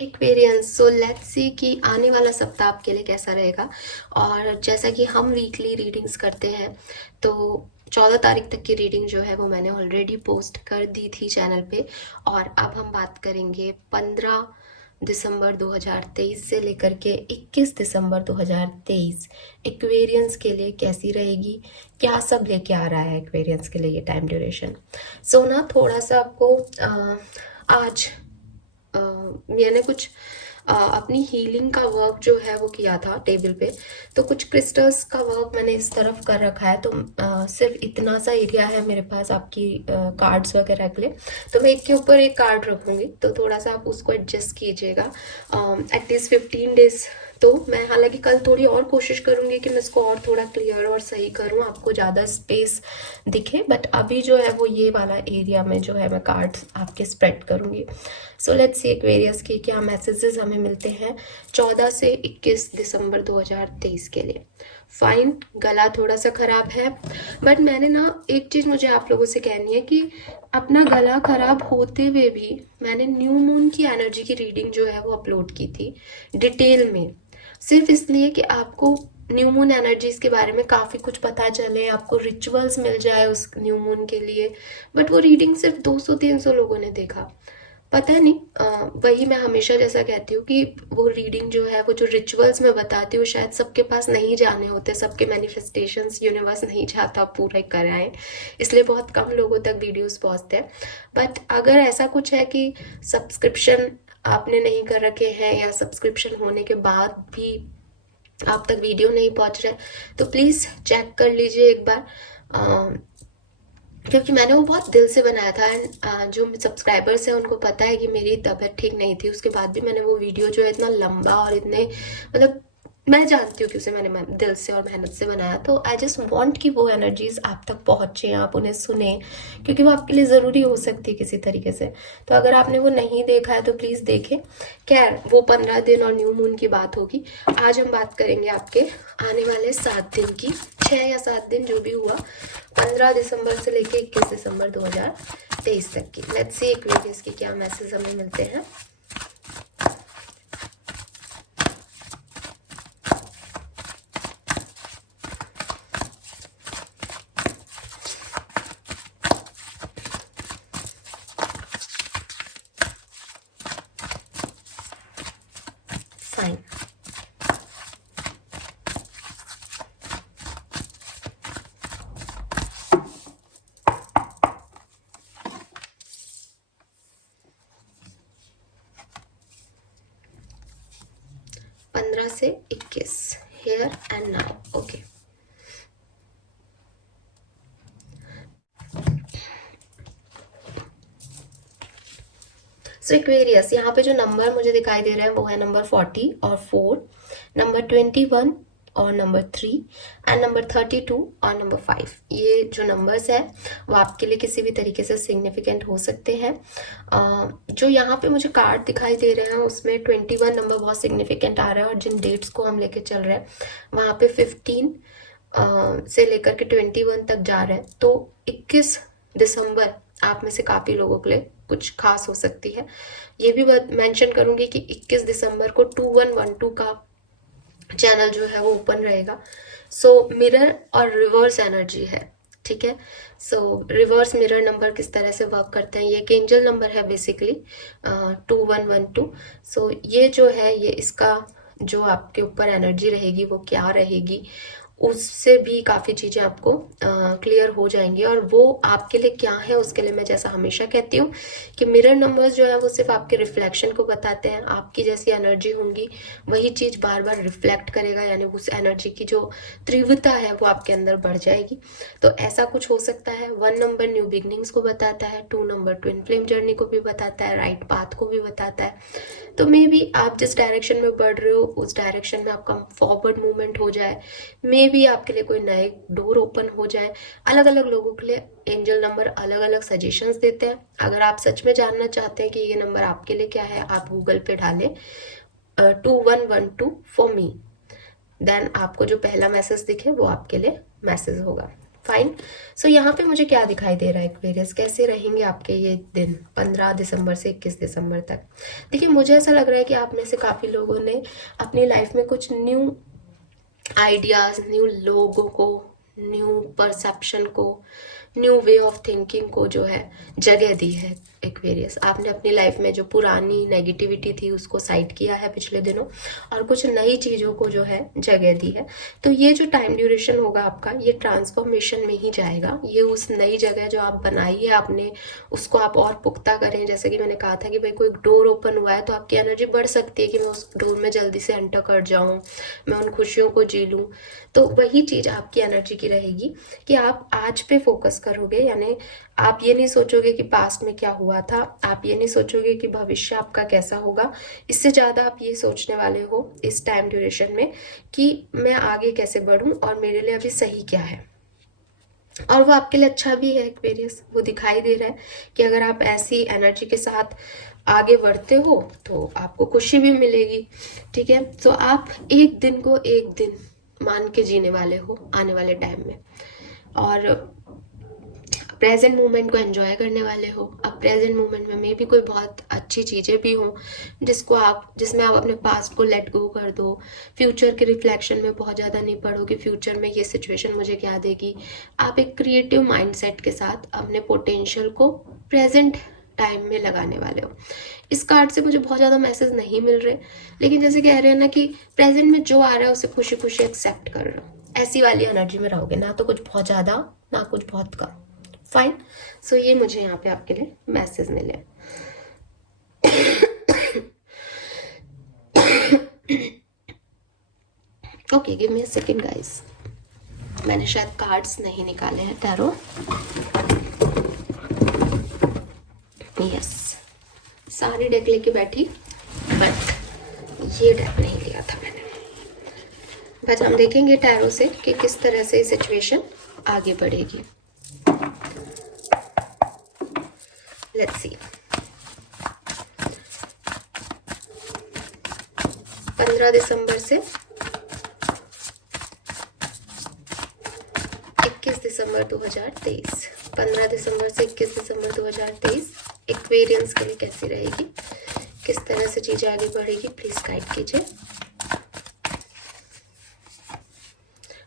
Aquarians, so let's see कि आने वाला सप्ताह आपके लिए कैसा रहेगा। और जैसा कि हम वीकली रीडिंग्स करते हैं, तो 14 तारीख तक की रीडिंग जो है वो मैंने ऑलरेडी पोस्ट कर दी थी चैनल पे। और अब हम बात करेंगे 15 दिसंबर 2023 से लेकर के 21 दिसंबर 2023 एक्वेरियंस के लिए कैसी रहेगी, क्या सब लेके आ रहा है एक्वेरियंस के लिए ये टाइम ड्यूरेशन। सो ना थोड़ा सा आपको आज मैंने कुछ अपनी हीलिंग का वर्क जो है वो किया था टेबल पे। तो कुछ क्रिस्टल्स का वर्क मैंने इस तरफ कर रखा है। तो सिर्फ इतना सा एरिया है मेरे पास आपकी कार्ड्स वगैरह के लिए। तो मैं एक के ऊपर एक कार्ड रखूंगी, तो थोड़ा सा आप उसको एडजस्ट कीजिएगा एटलीस्ट 15 डेज। तो मैं हालांकि कल थोड़ी और कोशिश करूंगी कि मैं इसको और थोड़ा क्लियर और सही करूं, आपको ज़्यादा स्पेस दिखे। बट अभी जो है वो ये वाला एरिया में जो है मैं कार्ड्स आपके स्प्रेड करूंगी। सो लेट्स सी एक्वेरियस के क्या मैसेजेस हमें मिलते हैं 14 से 21 दिसंबर 2023 के लिए। फाइन, गला थोड़ा सा खराब है, बट मैंने ना एक चीज़ मुझे आप लोगों से कहनी है कि अपना गला खराब होते हुए भी मैंने न्यू मून की एनर्जी की रीडिंग जो है वो अपलोड की थी डिटेल में, सिर्फ इसलिए कि आपको न्यू मून एनर्जीज के बारे में काफ़ी कुछ पता चले, आपको रिचुअल्स मिल जाए उस न्यू मून के लिए। बट वो रीडिंग सिर्फ 200-300 लोगों ने देखा। पता नहीं, वही मैं हमेशा जैसा कहती हूँ कि वो रीडिंग जो है, वो जो रिचुअल्स मैं बताती हूँ, शायद सबके पास नहीं जाने होते, सबके मैनिफेस्टेशंस यूनिवर्स नहीं चाहता पूरा कराएं, इसलिए बहुत कम लोगों तक वीडियोस पहुँचते हैं। बट अगर ऐसा कुछ है कि सब्सक्रिप्शन आपने नहीं कर रखे हैं या सब्सक्रिप्शन होने के बाद भी आप तक वीडियो नहीं पहुँच रहे, तो प्लीज़ चेक कर लीजिए एक बार। क्योंकि मैंने वो बहुत दिल से बनाया था। एंड जो सब्सक्राइबर्स हैं उनको पता है कि मेरी तबीयत ठीक नहीं थी, उसके बाद भी मैंने वो वीडियो जो है इतना लंबा और इतने मतलब मैं जानती हूँ कि उसे मैंने दिल से और मेहनत से बनाया। तो आई जस्ट वांट कि वो एनर्जीज आप तक पहुँचे, आप उन्हें सुने, क्योंकि वो आपके लिए ज़रूरी हो सकती है किसी तरीके से। तो अगर आपने वो नहीं देखा है तो प्लीज़ देखें। खैर, वो 15 दिन और न्यू मून की बात होगी। आज हम बात करेंगे आपके आने वाले 7 दिन की, 6 या 7 दिन जो भी हुआ 15 दिसंबर से लेके 21 दिसंबर 2023 तक की। लेट्स सी एक्वेरियस के क्या मैसेज हमें मिलते हैं। फाइन, पंद्रह से 21, here and now. Okay, so Aquarius, यहाँ पे जो नंबर मुझे दिखाई दे रहे हैं वो है नंबर 40 और 4, नंबर 21 और नंबर 3 एंड नंबर 32 और नंबर 5। ये जो नंबर्स है वो आपके लिए किसी भी तरीके से सिग्निफिकेंट हो सकते हैं। जो यहाँ पे मुझे कार्ड दिखाई दे रहे हैं उसमें 21 नंबर बहुत सिग्निफिकेंट आ रहा है, और जिन डेट्स को हम लेके चल रहे हैं वहाँ पे 15 से लेकर के 21 तक जा रहे हैं। तो 21 दिसंबर आप में से काफ़ी लोगों के लिए कुछ खास हो सकती है। ये भी बात मेंशन करूंगी कि 21 दिसंबर को 2112 का चैनल जो है वो ओपन रहेगा। सो मिरर और रिवर्स एनर्जी है, ठीक है। सो रिवर्स मिरर नंबर किस तरह से वर्क करते हैं, ये एक एंजल नंबर है बेसिकली 2112। सो ये जो है, ये इसका जो आपके ऊपर एनर्जी रहेगी वो क्या रहेगी, उससे भी काफ़ी चीज़ें आपको क्लियर हो जाएंगी। और वो आपके लिए क्या है, उसके लिए मैं जैसा हमेशा कहती हूँ कि मिरर नंबर्स जो है वो सिर्फ आपके रिफ्लेक्शन को बताते हैं। आपकी जैसी एनर्जी होंगी वही चीज़ बार बार रिफ्लेक्ट करेगा, यानी उस एनर्जी की जो तीव्रता है वो आपके अंदर बढ़ जाएगी। तो ऐसा कुछ हो सकता है। 1 नंबर न्यू बिगनिंग्स को बताता है, 2 नंबर ट्विन फ्लेम जर्नी को भी बताता है, राइट पाथ को भी बताता है। तो मे बी आप जिस डायरेक्शन में बढ़ रहे हो उस डायरेक्शन में आपका फॉरवर्ड मूवमेंट हो जाए, मे बी आपके लिए कोई नए डोर ओपन हो जाए। अलग अलग लोगों के लिए एंजल नंबर अलग अलग सजेशंस देते हैं। अगर आप सच में जानना चाहते हैं कि ये नंबर आपके लिए क्या है, आप गूगल पे डालें 2112 फॉर मी, देन आपको जो पहला मैसेज दिखे वो आपके लिए मैसेज होगा। फाइन। सो यहाँ पे मुझे क्या दिखाई दे रहा है एक्वेरियस, कैसे रहेंगे आपके ये दिन 15 दिसंबर से 21 दिसंबर तक। देखिए मुझे ऐसा लग रहा है कि आप में से काफ़ी लोगों ने अपनी लाइफ में कुछ न्यू आइडियाज़, न्यू लोगों को, न्यू परसेप्शन को, न्यू वे ऑफ थिंकिंग को जो है जगह दी है एक्वेरियस। आपने अपनी लाइफ में जो पुरानी नेगेटिविटी थी उसको साइड किया है पिछले दिनों, और कुछ नई चीज़ों को जो है जगह दी है। तो ये जो टाइम ड्यूरेशन होगा आपका, ये ट्रांसफॉर्मेशन में ही जाएगा। ये उस नई जगह जो आप बनाई है आपने, उसको आप और पुख्ता करें। जैसे कि मैंने कहा था कि भाई कोई डोर ओपन हुआ है तो आपकी एनर्जी बढ़ सकती है कि मैं उस डोर में जल्दी से एंटर कर जाऊँ, मैं उन खुशियों को जी लूँ। तो वही चीज़ आपकी एनर्जी की रहेगी कि आप आज पे फोकस करोगे। यानी आप ये नहीं सोचोगे कि पास्ट में क्या हुआ था, आप ये नहीं सोचोगे कि भविष्य आपका कैसा होगा। इससे ज़्यादा आप ये सोचने वाले हो इस टाइम ड्यूरेशन में कि मैं आगे कैसे बढ़ूं और मेरे लिए अभी सही क्या है। और वो आपके लिए अच्छा भी है एक्वेरियस। वो दिखाई दे रहा है कि अगर आप ऐसी एनर्जी के साथ आगे बढ़ते हो तो आपको खुशी भी मिलेगी। ठीक है, तो आप एक दिन को एक दिन मान के जीने वाले हो आने वाले टाइम में, और प्रेजेंट मोमेंट को एंजॉय करने वाले हो। अब प्रेजेंट मोमेंट में मे भी कोई बहुत अच्छी चीज़ें भी हों जिसमें आप अपने पास्ट को लेट गो कर दो। फ्यूचर के रिफ्लेक्शन में बहुत ज़्यादा नहीं पड़ो कि फ्यूचर में ये सिचुएशन मुझे क्या देगी। आप एक क्रिएटिव माइंडसेट के साथ अपने पोटेंशियल को प्रेजेंट टाइम में लगाने वाले हो। इस कार्ड से मुझे बहुत ज़्यादा मैसेज नहीं मिल रहे, लेकिन जैसे कह रहे हैं ना कि प्रेजेंट में जो आ रहा है उसे खुशी खुशी एक्सेप्ट कर रहे हो। ऐसी वाली एनर्जी में रहोगे, ना तो कुछ बहुत ज़्यादा ना कुछ बहुत कम। फाइन। सो ये मुझे यहाँ पे आपके लिए मैसेज मिले। Okay, give me a second guys. मैंने शायद कार्ड्स नहीं निकाले हैं टैरो। यस, सारी डेक लेके बैठी, बट ये डेक नहीं लिया था मैंने। बट हम देखेंगे टैरो से कि किस तरह से सिचुएशन आगे बढ़ेगी। Let's see. 15 दिसंबर से 21 दिसंबर 2023, 15 दिसंबर से 21 दिसंबर 2023 एक्वेरियंस के लिए कैसी रहेगी, किस तरह से चीजें आगे बढ़ेगी, प्लीज गाइड कीजिए।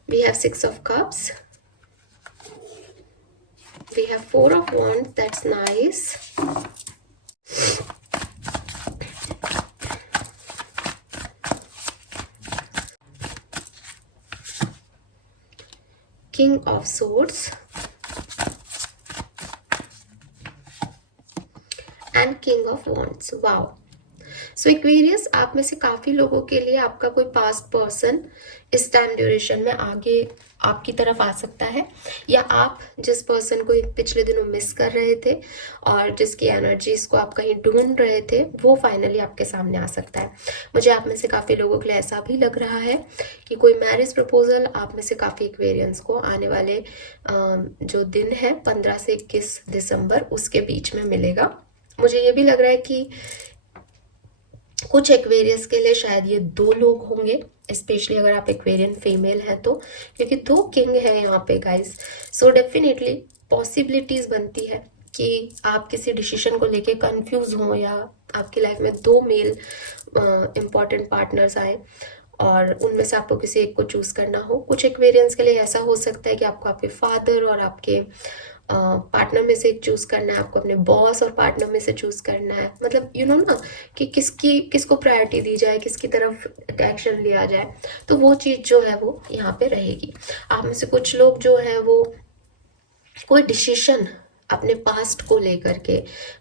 We have 6 of Cups. We have 4 of Wands. That's nice. King of Swords and King of Wands. Wow. So Aquarius, आप में से काफ़ी लोगों के लिए आपका कोई पास्ट पर्सन इस टाइम ड्यूरेशन में आगे आपकी तरफ आ सकता है, या आप जिस पर्सन को पिछले दिनों मिस कर रहे थे और जिसकी एनर्जीज को आप कहीं ढूंढ रहे थे, वो फाइनली आपके सामने आ सकता है। मुझे आप में से काफ़ी लोगों के लिए ऐसा भी लग रहा है कि कोई मैरिज प्रपोजल आप में से काफ़ी एक्वेरियंस को आने वाले जो दिन है 15 से 21 दिसंबर उसके बीच में मिलेगा। मुझे ये भी लग रहा है कि कुछ एक्वेरियस के लिए शायद ये 2 लोग होंगे, स्पेशली अगर आप एक्वेरियन फीमेल हैं तो, क्योंकि 2 किंग है यहाँ पे गाइस। सो डेफिनेटली पॉसिबिलिटीज बनती है कि आप किसी डिसीजन को लेके कंफ्यूज हो, या आपकी लाइफ में 2 मेल इम्पॉर्टेंट पार्टनर्स आए और उनमें से आपको किसी एक को चूज करना हो। कुछ एक्वेरियंस के लिए ऐसा हो सकता है कि आपको आपके फादर और आपके पार्टनर में से एक चूज करना है, आपको अपने बॉस और पार्टनर में से चूज करना है। मतलब यू नो ना कि किसको प्रायोरिटी दी जाए, किसकी तरफ एक्शन लिया जाए। तो वो चीज़ जो है वो यहाँ पे रहेगी। आप में से कुछ लोग जो है वो कोई डिसीजन अपने पास्ट को लेकर के,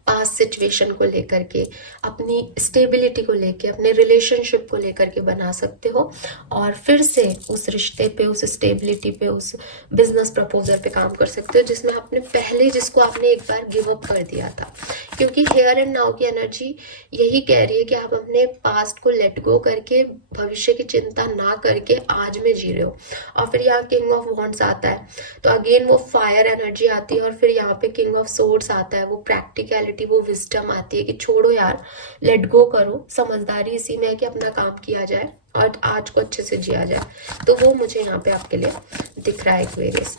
पास्ट सिचुएशन को लेकर के, अपनी स्टेबिलिटी को लेके, अपने रिलेशनशिप को लेकर के बना सकते हो, और फिर से उस रिश्ते पे, उस स्टेबिलिटी पे, उस बिजनेस प्रपोजल पे काम कर सकते हो जिसमें आपने पहले, जिसको आपने एक बार गिव अप कर दिया था। क्योंकि हेयर एंड नाउ की एनर्जी यही कह रही है कि आप अपने पास्ट को लेट गो करके, भविष्य की चिंता ना करके आज में जी रहे हो। और फिर यहाँ किंग ऑफ वॉन्ड्स आता है तो अगेन वो फायर एनर्जी आती है, और फिर यहाँ पे किंग ऑफ सोर्ड्स आता है, वो प्रैक्टिकलिटी, वो विजडम आती है कि छोड़ो यार, लेट गो करो। समझदारी इसी में है कि अपना काम किया जाए और आज को अच्छे से जिया जाए। तो वो मुझे यहाँ पे आपके लिए दिख रहा है एक्वेरियस।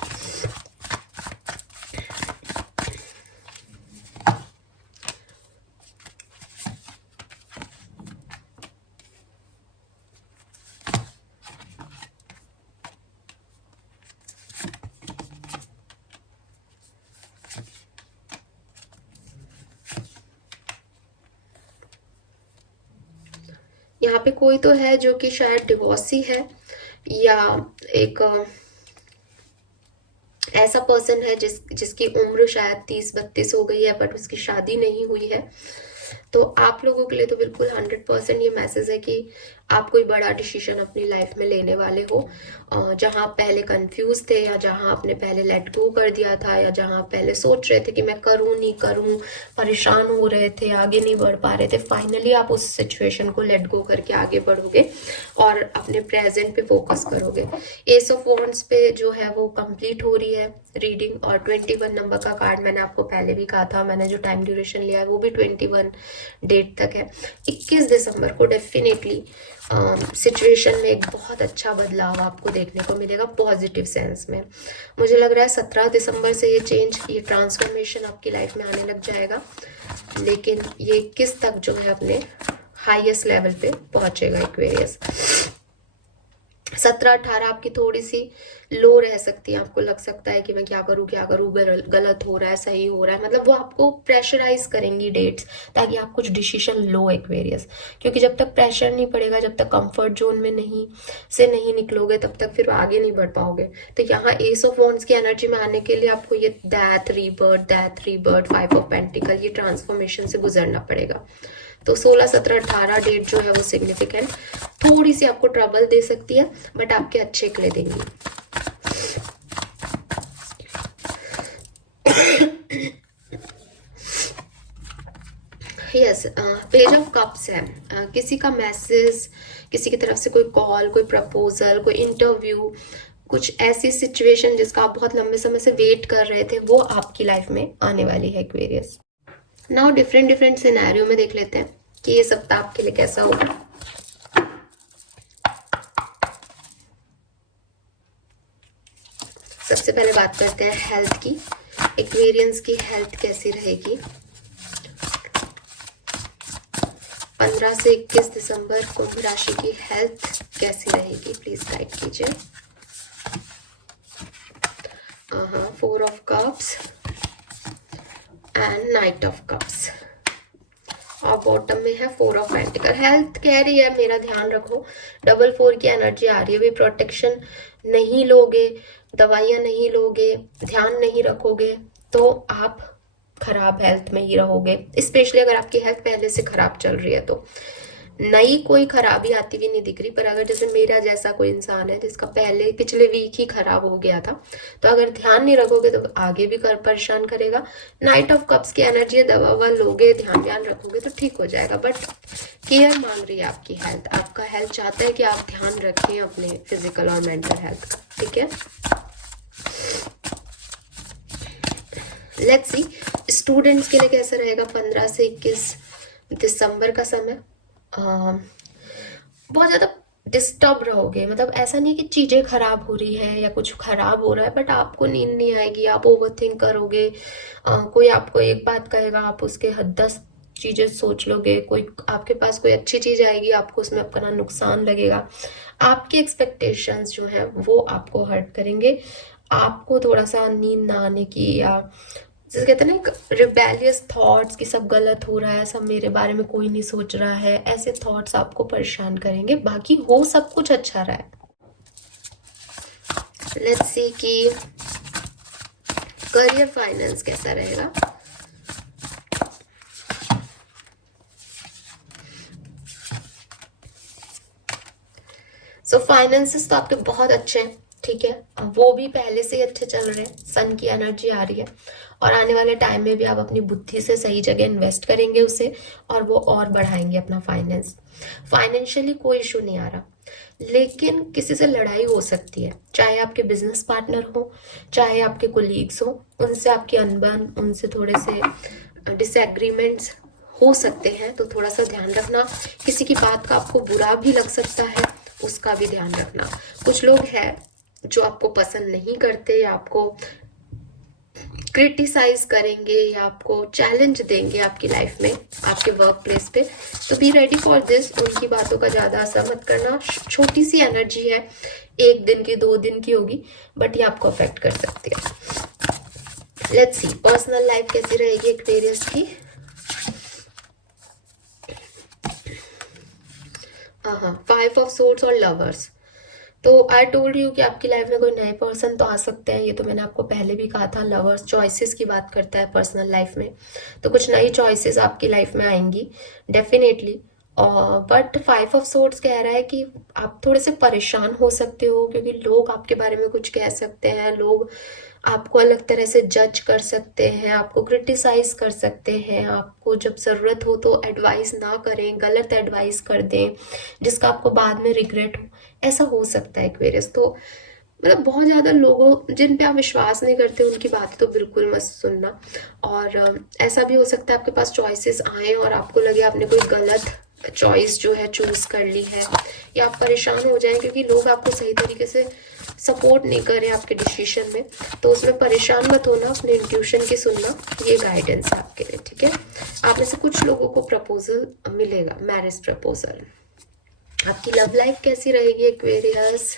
यहाँ पे कोई तो है जो कि शायद डिवोर्सी है, या एक ऐसा पर्सन है जिसकी उम्र शायद 30-32 हो गई है बट उसकी शादी नहीं हुई है। तो आप लोगों के लिए तो बिल्कुल 100% ये मैसेज है कि आप कोई बड़ा डिसीजन अपनी लाइफ में लेने वाले हो। जहां आप पहले कंफ्यूज थे, या जहां आपने पहले लेट गो कर दिया था, या जहां आप पहले सोच रहे थे कि मैं करूं नहीं करूं, परेशान हो रहे थे, आगे नहीं बढ़ पा रहे थे, फाइनली आप उस सिचुएशन को लेट गो करके आगे बढ़ोगे और अपने प्रेजेंट पे फोकस करोगे। एस ऑफ वॉन्ड्स पे जो है वो कंप्लीट हो रही है रीडिंग, और 21 नंबर का कार्ड मैंने आपको पहले भी कहा था, मैंने जो टाइम ड्यूरेशन लिया है वो भी 21 डेट तक है। 21 दिसंबर को डेफिनेटली सिचुएशन में एक बहुत अच्छा बदलाव आपको देखने को मिलेगा पॉजिटिव सेंस में। मुझे लग रहा है 17 दिसंबर से ये चेंज, ये ट्रांसफॉर्मेशन आपकी लाइफ में आने लग जाएगा, लेकिन ये 21 तक जो है अपने हाईएस्ट लेवल पे पहुंचेगा एक्वेरियस। 17-18 आपकी थोड़ी सी लो रह सकती है, आपको लग सकता है कि मैं क्या करूं गलत हो रहा है, सही हो रहा है, मतलब वो आपको प्रेशराइज करेंगी डेट्स, ताकि आप कुछ डिसीजन लो एक्वेरियस। क्योंकि जब तक प्रेशर नहीं पड़ेगा, जब तक कंफर्ट जोन में नहीं निकलोगे, तब तक फिर आगे नहीं बढ़ पाओगे। तो यहाँ एस ऑफ वॉन्ड्स की एनर्जी में आने के लिए आपको ये डेथ रीबर्थ 5 ऑफ पेंटिकल, ये ट्रांसफॉर्मेशन से गुजरना पड़ेगा। तो 16, 17, 18 डेट जो है वो सिग्निफिकेंट, थोड़ी सी आपको ट्रबल दे सकती है बट आपके अच्छे के लिए देंगी। यस, पेज ऑफ कप्स है। किसी का मैसेज, किसी की तरफ से कोई कॉल, कोई प्रपोजल, कोई इंटरव्यू, कुछ ऐसी सिचुएशन जिसका आप बहुत लंबे समय से वेट कर रहे थे, वो आपकी लाइफ में आने वाली है एक्वेरियस। नाउ डिफरेंट सिनेरियो में देख लेते हैं कि ये सप्ताह आपके लिए कैसा होगा। सबसे पहले बात करते हैं हेल्थ की। एक्वेरियंस की हेल्थ कैसी रहेगी 15 से 21 दिसंबर? कुंभ राशि की हेल्थ कैसी रहेगी, प्लीज गाइड कीजिए। 4 of cups and night of cups, और बॉटम में है 4 ऑफ पेंटिकल। हेल्थ कह रही है मेरा ध्यान रखो, 4 की एनर्जी आ रही है, भी प्रोटेक्शन नहीं लोगे, दवाइयां नहीं लोगे, ध्यान नहीं रखोगे, तो आप खराब हेल्थ में ही रहोगे। स्पेशली अगर आपकी हेल्थ पहले से खराब चल रही है तो। नई कोई खराबी आती हुई नहीं दिख रही, पर अगर जैसे मेरा जैसा कोई इंसान है जिसका पिछले वीक ही खराब हो गया था, तो अगर ध्यान नहीं रखोगे तो आगे भी परेशान करेगा। नाइट ऑफ कप्स की एनर्जी है, दवा लोगे, ध्यान रखोगे तो ठीक हो जाएगा, बट केयर मांग रही है आपकी हेल्थ। आपका हेल्थ चाहता है कि आप ध्यान रखें अपने फिजिकल और मेंटल हेल्थ का, ठीक है। लेट्स सी स्टूडेंट्स के लिए कैसा रहेगा 15 से 21 दिसंबर का समय। बहुत ज़्यादा डिस्टर्ब रहोगे, मतलब ऐसा नहीं कि चीज़ें खराब हो रही है या कुछ खराब हो रहा है, बट आपको नींद नहीं आएगी, आप ओवरथिंक करोगे। कोई आपको एक बात कहेगा, आप उसके 10 चीज़ें सोच लोगे। कोई आपके पास कोई अच्छी चीज़ आएगी, आपको उसमें अपना नुकसान लगेगा। आपके एक्सपेक्टेशंस जो है वो आपको हर्ट करेंगे। आपको थोड़ा सा नींद ना आने की, या जैसे कहते हैं ना रिबेलियस थॉट्स कि सब गलत हो रहा है, सब मेरे बारे में कोई नहीं सोच रहा है, ऐसे थॉट्स आपको परेशान करेंगे। बाकी हो सब कुछ अच्छा रहा है। लेट्स सी कि करियर फाइनेंस कैसा रहेगा। सो फाइनेंसेस तो आपके बहुत अच्छे हैं, ठीक है, वो भी पहले से ही अच्छे चल रहे हैं। सन की एनर्जी आ रही है, और आने वाले टाइम में भी आप अपनी बुद्धि से सही जगह इन्वेस्ट करेंगे उसे, और वो और बढ़ाएंगे अपना फाइनेंस। फाइनेंशियली कोई इशू नहीं आ रहा, लेकिन किसी से लड़ाई हो सकती है, चाहे आपके बिजनेस पार्टनर हो, चाहे आपके कोलीग्स हो, उनसे आपकी अनबन, उनसे थोड़े से डिसएग्रीमेंट्स हो सकते हैं। तो थोड़ा सा ध्यान रखना। किसी की बात का आपको बुरा भी लग सकता है, उसका भी ध्यान रखना। कुछ लोग हैं जो आपको पसंद नहीं करते, या आपको क्रिटिसाइज करेंगे, या आपको चैलेंज देंगे आपकी लाइफ में, आपके वर्क प्लेस पे। तो बी रेडी फॉर दिस। उनकी बातों का ज़्यादा असर मत करना। छोटी सी एनर्जी है, 1 दिन की 2 दिन की होगी, बट ये आपको अफेक्ट कर सकती है। लेट्स सी पर्सनल लाइफ कैसी रहेगी एक्वेरियस की। हाँ, 5 ऑफ सोर्ड्स और लवर्स। तो आई टोल्ड यू कि आपकी लाइफ में कोई नए पर्सन तो आ सकते हैं, ये तो मैंने आपको पहले भी कहा था। लवर्स चॉइसेस की बात करता है पर्सनल लाइफ में, तो कुछ नई चॉइसेस आपकी लाइफ में आएंगी डेफिनेटली। बट 5 ऑफ सोर्ड्स कह रहा है कि आप थोड़े से परेशान हो सकते हो, क्योंकि लोग आपके बारे में कुछ कह सकते हैं, लोग आपको अलग तरह से जज कर सकते हैं, आपको क्रिटिसाइज कर सकते हैं, आपको जब ज़रूरत हो तो एडवाइस ना करें, गलत एडवाइस कर दें जिसका आपको बाद में रिग्रेट हो। ऐसा हो सकता है एक्वेरियस। तो मतलब बहुत ज़्यादा लोगों जिन पे आप विश्वास नहीं करते उनकी बातें तो बिल्कुल मत सुनना। और ऐसा भी हो सकता है आपके पास चॉइसेस आए और आपको लगे आपने कोई गलत चॉइस जो है चूज कर ली है, या आप परेशान हो जाएं क्योंकि लोग आपको सही तरीके से सपोर्ट नहीं करें आपके डिसीजन में। तो उसमें परेशान मत होना, अपने इंट्यूशन की सुनना, ये गाइडेंस है आपके लिए, ठीक है। आप में से कुछ लोगों को प्रपोजल मिलेगा, मैरिज प्रपोजल। आपकी लव लाइफ कैसी रहेगी एक्वेरियस?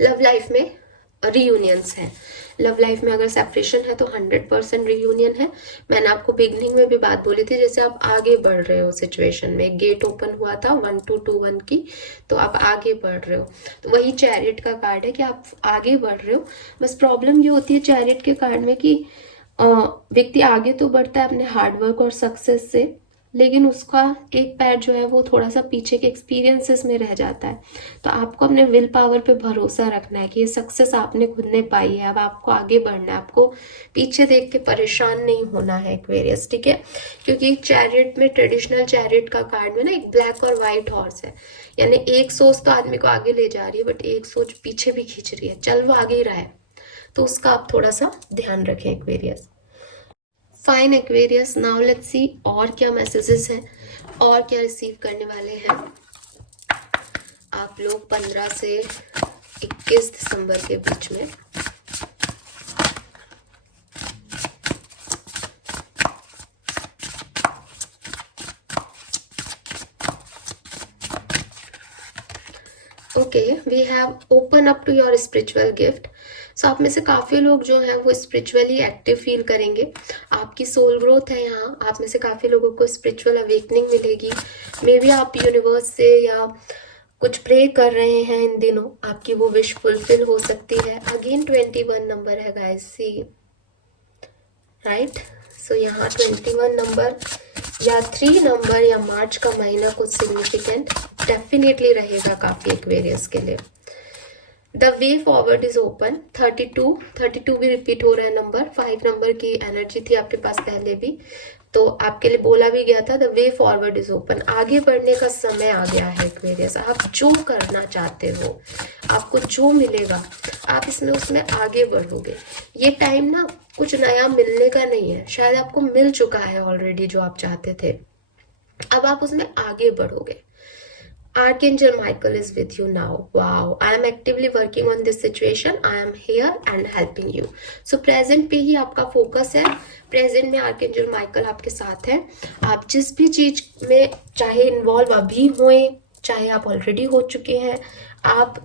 लव लाइफ में रीयूनियंस है। लव लाइफ में अगर सेपरेशन है तो 100% रीयूनियन है। मैंने आपको बिगनिंग में भी बात बोली थी, जैसे आप आगे बढ़ रहे हो सिचुएशन में, गेट ओपन हुआ था 1221 की, तो आप आगे बढ़ रहे हो। तो वही चैरियट का कार्ड है कि आप आगे बढ़ रहे हो। बस प्रॉब्लम ये होती है चैरियट के कार्ड में कि व्यक्ति आगे तो बढ़ता है अपने हार्डवर्क और सक्सेस से, लेकिन उसका एक पैर जो है वो थोड़ा सा पीछे के एक्सपीरियंसेस में रह जाता है। तो आपको अपने विल पावर पे भरोसा रखना है कि ये सक्सेस आपने खुद ने पाई है, अब आपको आगे बढ़ना है, आपको पीछे देख के परेशान नहीं होना है एक्वेरियस, ठीक है। क्योंकि चैरियट में, ट्रेडिशनल चैरियट का कार्ड में ना एक ब्लैक और व्हाइट हॉर्स है, यानी एक सोच तो आदमी को आगे ले जा रही है बट एक सोच पीछे भी खींच रही है, चल वो आगे ही रहा है। तो उसका आप थोड़ा सा ध्यान रखें Aquarius. Fine Aquarius, now let's see और क्या मैसेजेस हैं और क्या रिसीव करने वाले हैं आप लोग 15 से 21 दिसंबर के बीच में। Okay, we have open up to your spiritual gift. So आप में से काफ़ी लोग जो हैं वो स्पिरिचुअली एक्टिव फील करेंगे, आपकी सोल ग्रोथ है यहाँ। आप में से काफ़ी लोगों को स्पिरिचुअल अवेकनिंग मिलेगी। मे बी आप यूनिवर्स से या कुछ प्रे कर रहे हैं इन दिनों, आपकी वो विश फुलफिल हो सकती है। अगेन 21 नंबर है गाइस, सी राइट। सो यहाँ 21 नंबर या 3 नंबर या मार्च का महीना कुछ सिग्निफिकेंट डेफिनेटली रहेगा काफ़ी एक्वेरियस के लिए। The way forward is open. 32 भी रिपीट हो रहा है नंबर। 5 नंबर की एनर्जी थी आपके पास पहले भी, तो आपके लिए बोला भी गया था the way forward is open. आगे बढ़ने का समय आ गया है एक्वेरियस। आप जो करना चाहते हो, आपको जो मिलेगा, आप इसमें उसमें आगे बढ़ोगे। ये टाइम ना कुछ नया मिलने का नहीं है, शायद आपको मिल चुका है ऑलरेडी जो आप चाहते थे, अब आप उसमें आगे बढ़ोगे। Archangel Michael is with you now. Wow, I am actively working on this situation. I am here and helping you. So present पे ही आपका फोकस है। प्रेजेंट में आर्केंजल माइकल आपके साथ है। आप जिस भी चीज में चाहे इन्वॉल्व अभी होए, चाहे आप ऑलरेडी हो चुके हैं, आप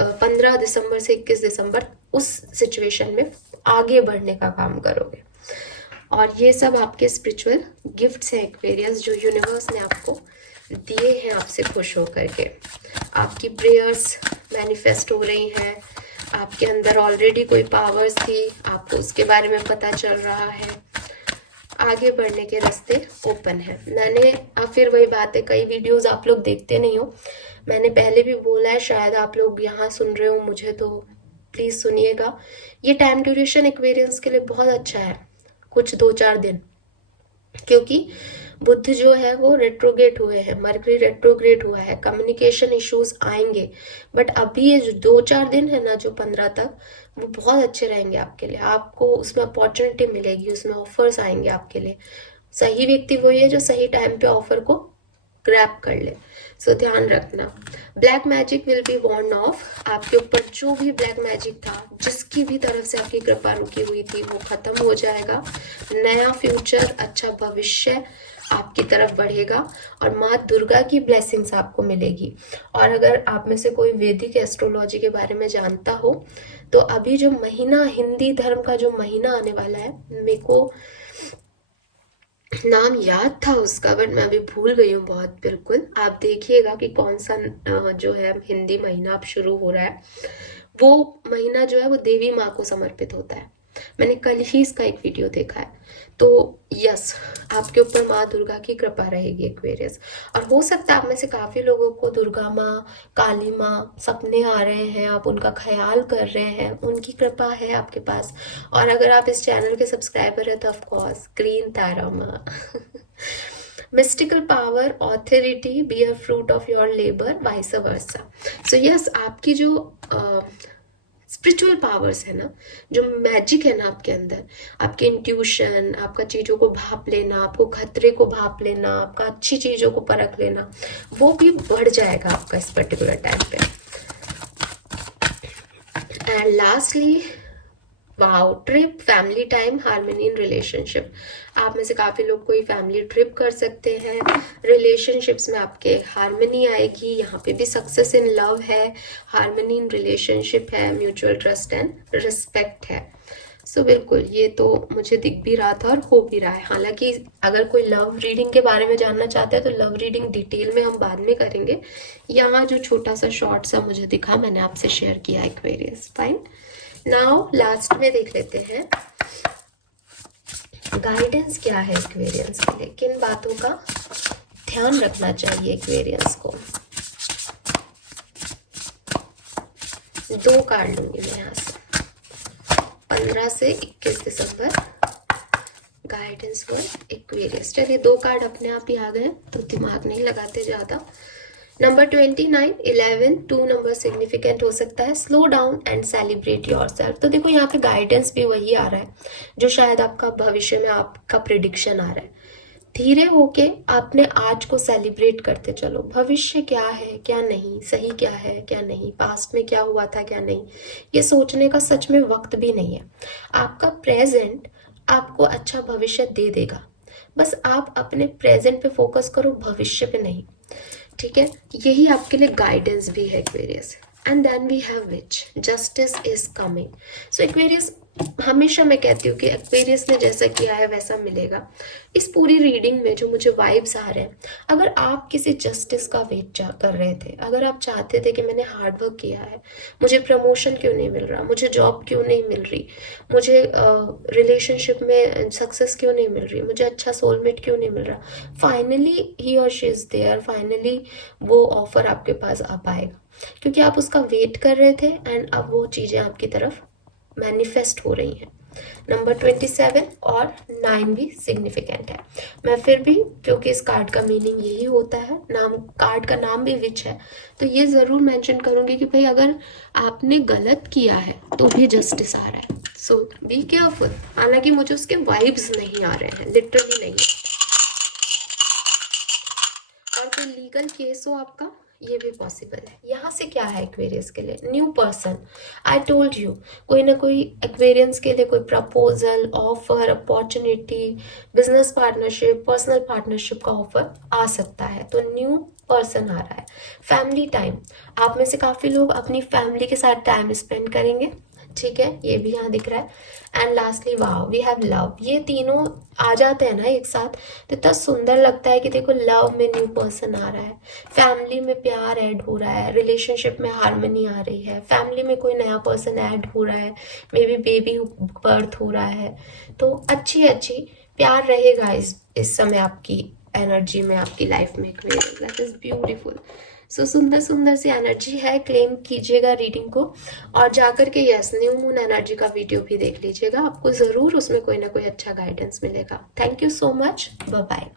15 दिसंबर से 21 दिसंबर उस सिचुएशन में आगे बढ़ने का काम करोगे। और ये सब आपके स्पिरिचुअल गिफ्ट्स हैं एक्वेरियस, जो यूनिवर्स ने आपको दिए हैं आपसे खुश होकर के। आपकी प्रेयर्स मैनिफेस्ट हो रही हैं, आपके अंदर ऑलरेडी कोई पावर्स थी, आपको उसके बारे में पता चल रहा है। आगे बढ़ने के रास्ते ओपन है। मैंने फिर वही बात है, कई वीडियोस आप लोग देखते नहीं हो, मैंने पहले भी बोला है, शायद आप लोग यहाँ सुन रहे हो मुझे, तो प्लीज़ सुनिएगा। ये टाइम ड्यूरेशन एक्वेरियंस के लिए बहुत अच्छा है, कुछ 2-4 दिन, क्योंकि बुध जो है वो रेट्रोग्रेड हुए हैं, मरकरी रेट्रोग्रेड हुआ है, कम्युनिकेशन इश्यूज आएंगे। बट अभी ये जो 2-4 दिन है ना, जो 15 तक, वो बहुत अच्छे रहेंगे आपके लिए। आपको उसमें अपॉर्चुनिटी मिलेगी, उसमें ऑफर्स आएंगे आपके लिए। सही व्यक्ति वही है जो सही टाइम पे ऑफर को ग्रैब कर ले। सो ध्यान रखना। Black magic will be Warne of. आपके ऊपर जो भी ब्लैक मैजिक था, जिसकी भी तरफ से आपकी कृपा रुकी हुई थी, वो खत्म हो जाएगा। नया फ्यूचर, अच्छा भविष्य आपकी तरफ बढ़ेगा और माँ दुर्गा की ब्लेसिंग्स आपको मिलेगी। और अगर आप में से कोई वैदिक एस्ट्रोलॉजी के बारे में जानता हो, तो अभी जो महीना, हिंदी धर्म का जो महीना आने वाला है, मेरे को नाम याद था उसका बट मैं अभी भूल गई हूँ बहुत। बिल्कुल आप देखिएगा कि कौन सा जो है हिंदी महीना अब शुरू हो रहा है, वो महीना जो है वो देवी माँ को समर्पित होता है। मैंने कल ही इसका एक वीडियो देखा है। तो यस, आपके ऊपर माँ दुर्गा की कृपा रहेगी एक्वेरियस। और हो सकता है आप में से काफ़ी लोगों को दुर्गा माँ, काली माँ सपने आ रहे हैं, आप उनका ख्याल कर रहे हैं, उनकी कृपा है आपके पास। और अगर आप इस चैनल के सब्सक्राइबर हैं तो ऑफकोर्स ग्रीन तारा माँ। mystical power authority be a fruit of your labor vice versa। so yes, आपकी जो स्पिरिचुअल पावर्स है ना, जो मैजिक है ना आपके अंदर, आपके इंट्यूशन, आपका चीज़ों को भाप लेना, आपको खतरे को भाप लेना, आपका अच्छी चीज़ों को परख लेना, वो भी बढ़ जाएगा आपका इस पर्टिकुलर टाइम पे। And lastly, wow, trip, family time, harmony in relationship. आप में से काफ़ी लोग कोई फैमिली ट्रिप कर सकते हैं। रिलेशनशिप्स में आपके हार्मनी आएगी, यहाँ पे भी सक्सेस इन लव है, हार्मनी इन रिलेशनशिप है, म्यूचुअल ट्रस्ट एंड रिस्पेक्ट है। सो बिल्कुल ये तो मुझे दिख भी रहा था और हो भी रहा है। हालांकि अगर कोई लव रीडिंग के बारे में जानना चाहता है तो लव रीडिंग डिटेल में हम बाद में करेंगे। यहाँ जो छोटा सा शॉर्ट सा मुझे दिखा मैंने आपसे शेयर किया एक्वेरियस। फाइन, नाउ लास्ट में देख लेते हैं गाइडेंस क्या है एक्वेरियंस के लिए, किन बातों का ध्यान रखना चाहिए एक्वेरियंस को। 2 कार्ड लूंगी मैं यहाँ से, 15 से 21 दिसंबर गाइडेंस फॉर एक्वेरियस। चलिए 2 कार्ड अपने आप ही आ गए तो दिमाग नहीं लगाते ज़्यादा। नंबर 29, 11, 2 नंबर सिग्निफिकेंट हो सकता है। Slow down and celebrate yourself. तो देखो यहाँ पे गाइडेंस भी वही आ रहा है जो शायद आपका भविष्य में आपका प्रिडिक्शन आ रहा है। धीरे होके अपने आज को सेलिब्रेट करते चलो। भविष्य क्या है क्या नहीं, सही क्या है क्या नहीं, पास्ट में क्या हुआ था क्या नहीं, ये सोचने का सच में वक्त भी नहीं है। आपका प्रेजेंट आपको अच्छा भविष्य दे देगा, बस आप अपने प्रेजेंट पे फोकस करो, भविष्य पे नहीं। ठीक है, यही आपके लिए गाइडेंस भी है Aquarius. And then we have which, justice is coming. So Aquarius, हमेशा मैं कहती हूँ कि एक्वेरियस ने जैसा किया है वैसा मिलेगा। इस पूरी रीडिंग में जो मुझे वाइब्स आ रहे हैं, अगर आप किसी जस्टिस का वेट कर रहे थे, अगर आप चाहते थे कि मैंने हार्ड वर्क किया है, मुझे प्रमोशन क्यों नहीं मिल रहा, मुझे जॉब क्यों नहीं मिल रही, मुझे रिलेशनशिप में सक्सेस क्यों नहीं मिल रही, मुझे अच्छा सोलमेट क्यों नहीं मिल रहा, फाइनली ही और शी इज़ देयर, फाइनली वो ऑफर आपके पास आ पाएगा क्योंकि आप उसका वेट कर रहे थे एंड अब वो चीज़ें आपकी तरफ मैनिफेस्ट हो रही हैं। नंबर 27 और 9 भी सिग्निफिकेंट है। मैं फिर भी, क्योंकि इस कार्ड का मीनिंग यही होता है, नाम कार्ड का नाम भी विच है, तो ये ज़रूर मेंशन करूँगी कि भाई अगर आपने गलत किया है तो भी जस्टिस आ रहा है। सो बी केयरफुल। हालांकि मुझे उसके वाइब्स नहीं आ रहे हैं, लिटरली नहीं। और कोई लीगल केस हो आपका, ये भी पॉसिबल है। यहाँ से क्या है एक्वेरियस के लिए, new person. I told you, कोई ना कोई एक्वेरियंस के लिए कोई proposal, offer, opportunity, business partnership, personal partnership का ऑफर आ सकता है। तो न्यू पर्सन आ रहा है। फैमिली टाइम, आप में से काफ़ी लोग अपनी फैमिली के साथ टाइम स्पेंड करेंगे। ठीक है, ये भी यहाँ दिख रहा है। And lastly wow, we have love. ये तीनों आ जाते हैं ना एक साथ तो इतना सुंदर लगता है कि देखो, लव में न्यू पर्सन आ रहा है, फैमिली में प्यार ऐड हो रहा है, रिलेशनशिप में हार्मनी आ रही है, फैमिली में कोई नया पर्सन ऐड हो रहा है, मे बी बेबी बर्थ हो रहा है। तो अच्छी अच्छी प्यार रहेगा इस समय आपकी एनर्जी में, आपकी लाइफ में। That is beautiful. सो सुंदर सुंदर सी एनर्जी है। क्लेम कीजिएगा रीडिंग को और जाकर के यस, न्यू मून एनर्जी का वीडियो भी देख लीजिएगा, आपको ज़रूर उसमें कोई ना कोई अच्छा गाइडेंस मिलेगा। Thank you so much, bye bye.